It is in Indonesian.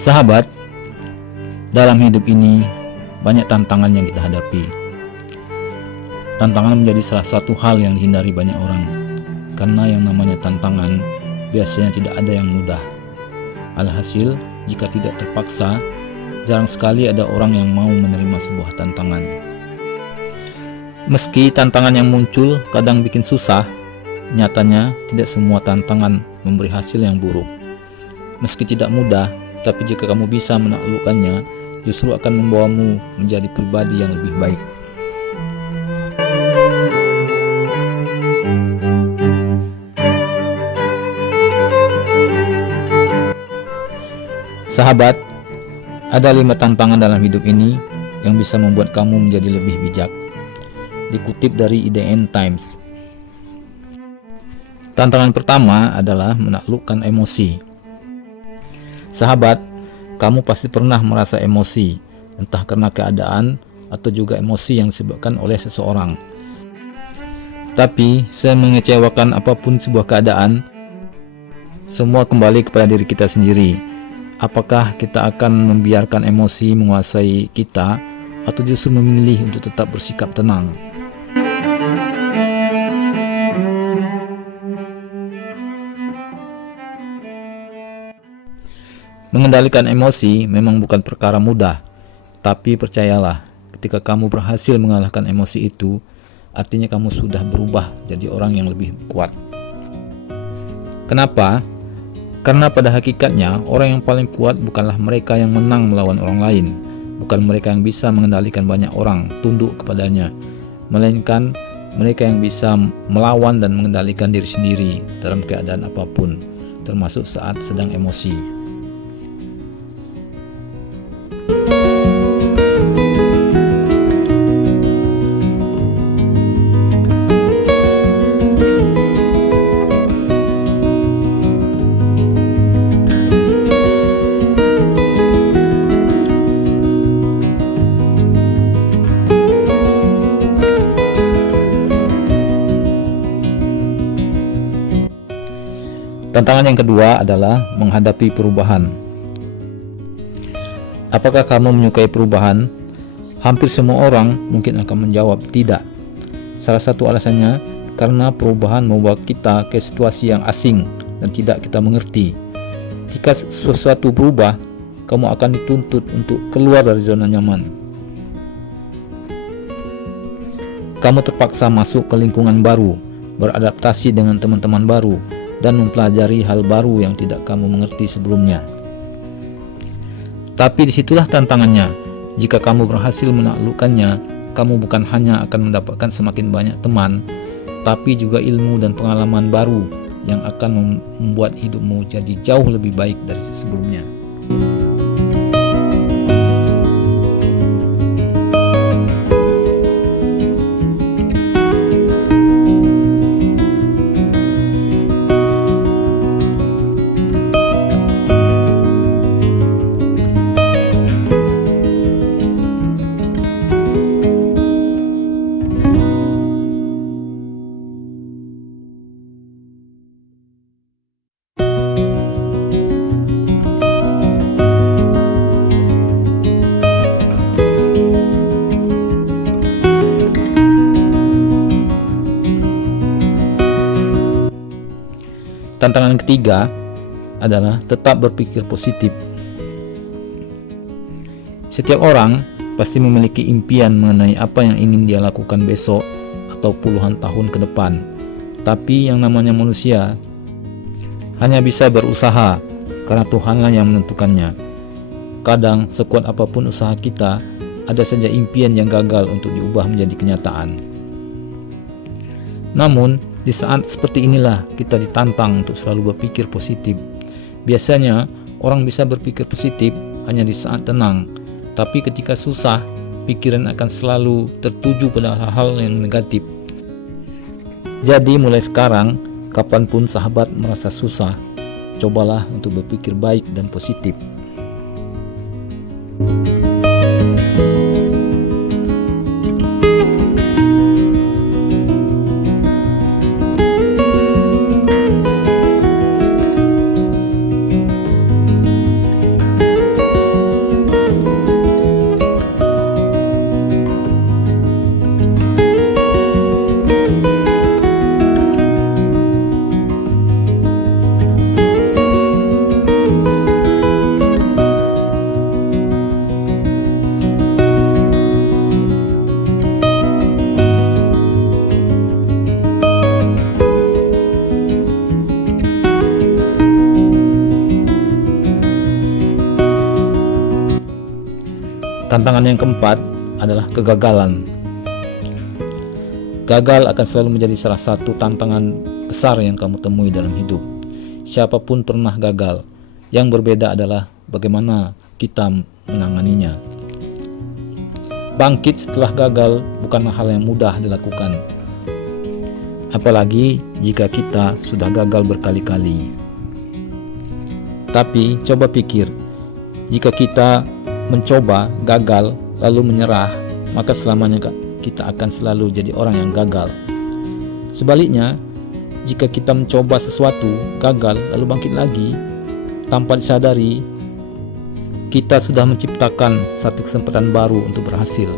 Sahabat, dalam hidup ini banyak tantangan yang kita hadapi. Tantangan menjadi salah satu hal yang dihindari banyak orang, karena yang namanya tantangan biasanya tidak ada yang mudah. Alhasil, jika tidak terpaksa, jarang sekali ada orang yang mau menerima sebuah tantangan. Meski tantangan yang muncul kadang bikin susah, nyatanya tidak semua tantangan memberi hasil yang buruk. Meski tidak mudah, tapi jika kamu bisa menaklukkannya, justru akan membawamu menjadi pribadi yang lebih baik. Sahabat, ada 5 tantangan dalam hidup ini yang bisa membuat kamu menjadi lebih bijak. Dikutip dari IDN Times. Tantangan pertama adalah menaklukkan emosi. Sahabat, kamu pasti pernah merasa emosi, entah karena keadaan atau juga emosi yang disebabkan oleh seseorang. Tapi, semengecewakan apapun sebuah keadaan, semua kembali kepada diri kita sendiri. Apakah kita akan membiarkan emosi menguasai kita atau justru memilih untuk tetap bersikap tenang? Mengendalikan emosi memang bukan perkara mudah, tapi percayalah, ketika kamu berhasil mengalahkan emosi itu, artinya kamu sudah berubah jadi orang yang lebih kuat. Kenapa? Karena pada hakikatnya, orang yang paling kuat bukanlah mereka yang menang melawan orang lain, bukan mereka yang bisa mengendalikan banyak orang tunduk kepadanya, melainkan mereka yang bisa melawan dan mengendalikan diri sendiri dalam keadaan apapun, termasuk saat sedang emosi. Tantangan yang kedua adalah menghadapi perubahan. Apakah kamu menyukai perubahan? Hampir semua orang mungkin akan menjawab tidak. Salah satu alasannya karena perubahan membawa kita ke situasi yang asing dan tidak kita mengerti. Jika sesuatu berubah, kamu akan dituntut untuk keluar dari zona nyaman. Kamu terpaksa masuk ke lingkungan baru, beradaptasi dengan teman-teman baru, dan mempelajari hal baru yang tidak kamu mengerti sebelumnya. Tapi disitulah tantangannya. Jika kamu berhasil menaklukkannya, kamu bukan hanya akan mendapatkan semakin banyak teman, tapi juga ilmu dan pengalaman baru yang akan membuat hidupmu jadi jauh lebih baik dari sebelumnya. Tantangan ketiga adalah tetap berpikir positif. Setiap orang pasti memiliki impian mengenai apa yang ingin dia lakukan besok atau puluhan tahun ke depan. Tapi yang namanya manusia hanya bisa berusaha karena Tuhanlah yang menentukannya. Kadang sekuat apapun usaha kita, ada saja impian yang gagal untuk diubah menjadi kenyataan. Namun, di saat seperti inilah kita ditantang untuk selalu berpikir positif. Biasanya orang bisa berpikir positif hanya di saat tenang, tapi ketika susah, pikiran akan selalu tertuju pada hal-hal yang negatif. Jadi mulai sekarang, kapanpun sahabat merasa susah, cobalah untuk berpikir baik dan positif. Tantangan yang keempat adalah kegagalan. Gagal akan selalu menjadi salah satu tantangan besar yang kamu temui dalam hidup. Siapapun pernah gagal. Yang berbeda adalah bagaimana kita menanganinya. Bangkit setelah gagal bukanlah hal yang mudah dilakukan, apalagi jika kita sudah gagal berkali-kali. Tapi coba pikir, jika kita mencoba gagal lalu menyerah, maka selamanya kita akan selalu jadi orang yang gagal. Sebaliknya, jika kita mencoba sesuatu, gagal, lalu bangkit lagi, tanpa disadari, kita sudah menciptakan satu kesempatan baru untuk berhasil.